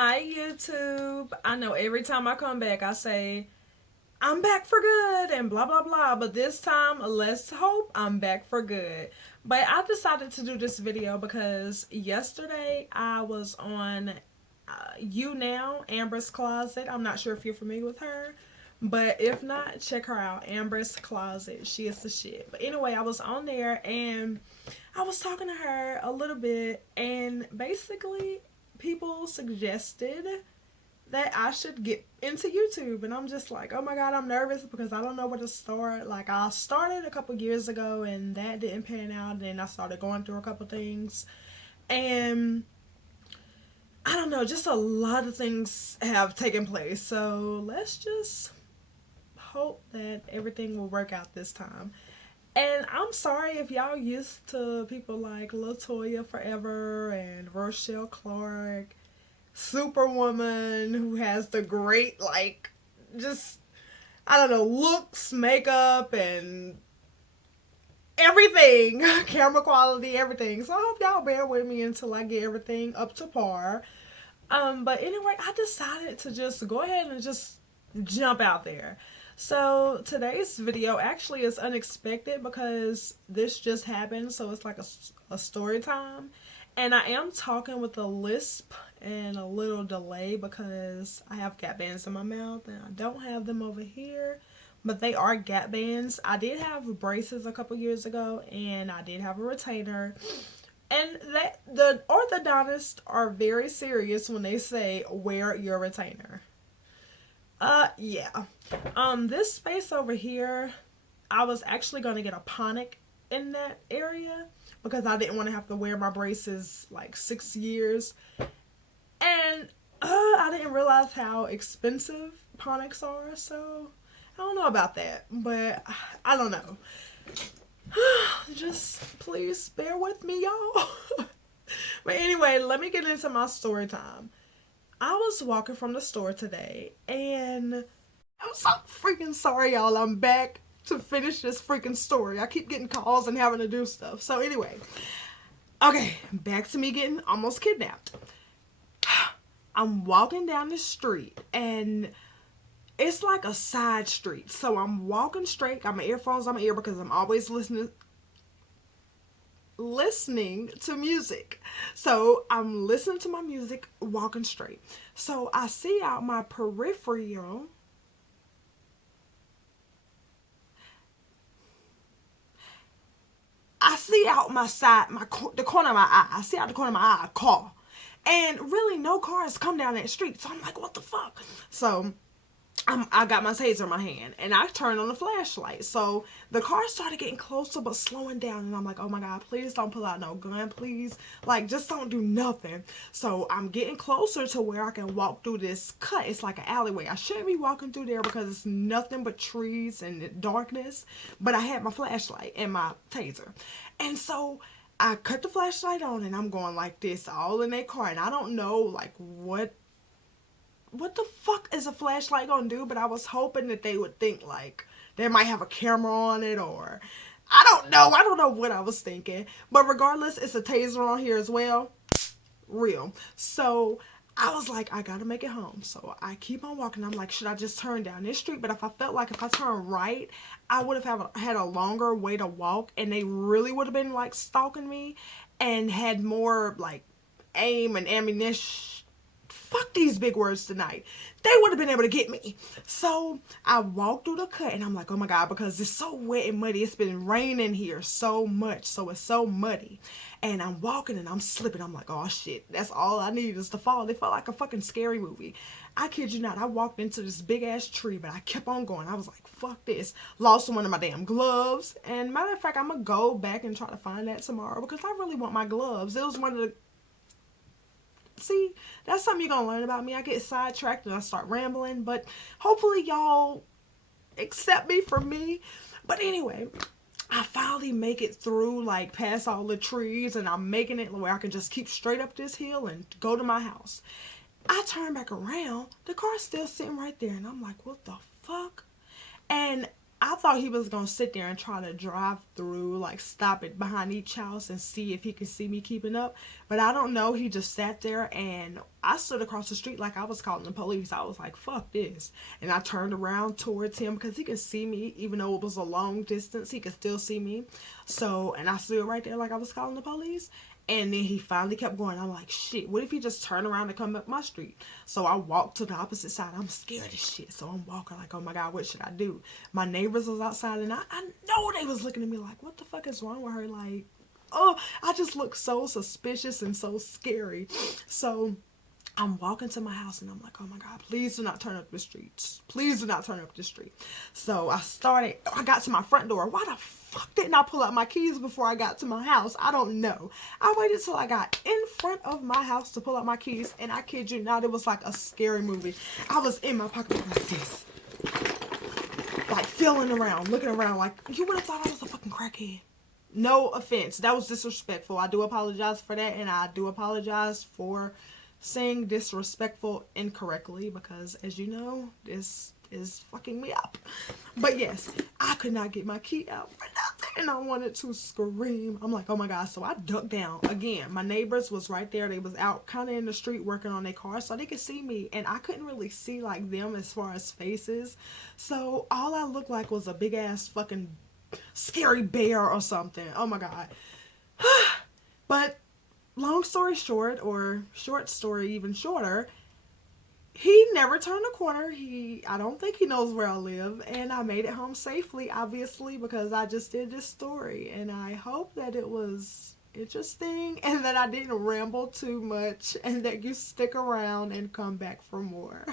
Hi YouTube. I know every time I come back I say I'm back for good and blah blah blah, but this time let's hope I'm back for good. But I decided to do this video because yesterday I was on You Now, Amber's Closet. I'm not sure if you're familiar with her, but if not, check her out. Amber's Closet. She is the shit. But anyway, I was on there and I was talking to her a little bit, and basically people suggested that I should get into YouTube. And I'm just like, oh my God, I'm nervous because I don't know where to start. Like, I started a couple years ago and that didn't pan out. And then I started going through a couple things. And I don't know, just a lot of things have taken place. So let's just hope that everything will work out this time. And I'm sorry if y'all used to people like Latoya Forever and Rochelle Clark, Superwoman, who has the great, like, just, I don't know, looks, makeup, and everything, camera quality, everything. So I hope y'all bear with me until I get everything up to par. But anyway, I decided to just go ahead and just jump out there. So today's video actually is unexpected because this just happened. So it's like a story time. And I am talking with a lisp and a little delay because I have gap bands in my mouth and I don't have them over here. But they are gap bands. I did have braces a couple years ago and I did have a retainer. And that the orthodontists are very serious when they say wear your retainer. Yeah. This space over here, I was actually gonna get a ponic in that area because I didn't want to have to wear my braces like 6 years. And I didn't realize how expensive ponics are, so I don't know about that. But I don't know. Just please bear with me, y'all. But anyway, let me get into my story time. I was walking from the store today and I'm so freaking sorry, y'all. I'm back to finish this freaking story. I keep getting calls and having to do stuff. So anyway, okay, back to me getting almost kidnapped. I'm walking down the street and it's like a side street. So I'm walking straight, got my earphones on my ear because I'm always listening to music. So I'm listening to my music, walking straight. So I see out my peripheral. I see out my side, the corner of my eye. I see out the corner of my eye a car. And really, no cars come down that street. So I'm like, what the fuck? So I got my taser in my hand and I turned on the flashlight. So the car started getting closer but slowing down. And I'm like, oh my God, please don't pull out no gun. Please, like, just don't do nothing. So I'm getting closer to where I can walk through this cut. It's like an alleyway. I shouldn't be walking through there because it's nothing but trees and darkness. But I had my flashlight and my taser. And so I cut the flashlight on and I'm going like this all in that car. And I don't know, like, what the fuck is a flashlight gonna do? But I was hoping that they would think like they might have a camera on it, or I don't know. I don't know what I was thinking. But regardless, it's a taser on here as well. Real. So I was like, I gotta make it home. So I keep on walking. I'm like, should I just turn down this street? But if I felt like if I turn right, I would have had a longer way to walk and they really would have been like stalking me and had more like aim and ammunition. Fuck these big words tonight. They would have been able to get me. So I walked through the cut and I'm like, oh my God, because it's so wet and muddy. It's been raining here so much. So it's so muddy. And I'm walking and I'm slipping. I'm like, oh shit, that's all I need is to fall. It felt like a fucking scary movie. I kid you not. I walked into this big ass tree, but I kept on going. I was like, fuck this. Lost one of my damn gloves. And matter of fact, I'm going to go back and try to find that tomorrow because I really want my gloves. It was one of the see, that's something you're gonna learn about me. I get sidetracked and I start rambling, but hopefully y'all accept me for me. But anyway, I finally make it through, like past all the trees, and I'm making it where I can just keep straight up this hill and go to my house. I turn back around, the car's still sitting right there, and I'm like, what the fuck? And I thought he was gonna sit there and try to drive through, like stop it behind each house and see if he could see me keeping up. But I don't know. He just sat there, and I stood across the street like I was calling the police. I was like, "Fuck this!" And I turned around towards him because he could see me, even though it was a long distance. He could still see me. So, and I stood right there like I was calling the police. And then he finally kept going. I'm like, shit, what if he just turned around and come up my street? So I walked to the opposite side. I'm scared as shit. So I'm walking like, oh my God, what should I do? My neighbors was outside, and I know they was looking at me like, what the fuck is wrong with her? Like, oh, I just look so suspicious and so scary. So I'm walking to my house, and I'm like, oh my God, please do not turn up the streets. Please do not turn up the street. So I got to my front door. Why the fuck didn't I pull out my keys before I got to my house? I don't know. I waited till I got in front of my house to pull out my keys, and I kid you not, it was like a scary movie. I was in my pocketbook like this. Like feeling around, looking around like, you would have thought I was a fucking crackhead. No offense. That was disrespectful. I do apologize for that, and I do apologize for saying disrespectful incorrectly because, as you know, this is fucking me up. But yes, I could not get my key out for nothing, and I wanted to scream. I'm like, oh my God. So I ducked down. Again, my neighbors was right there. They was out kind of in the street working on their car, so they could see me, and I couldn't really see like them as far as faces. So all I looked like was a big ass fucking scary bear or something. Oh my God. But long story short, or short story even shorter, he never turned a corner. I don't think he knows where I live, and I made it home safely, obviously, because I just did this story, and I hope that it was interesting and that I didn't ramble too much and that you stick around and come back for more.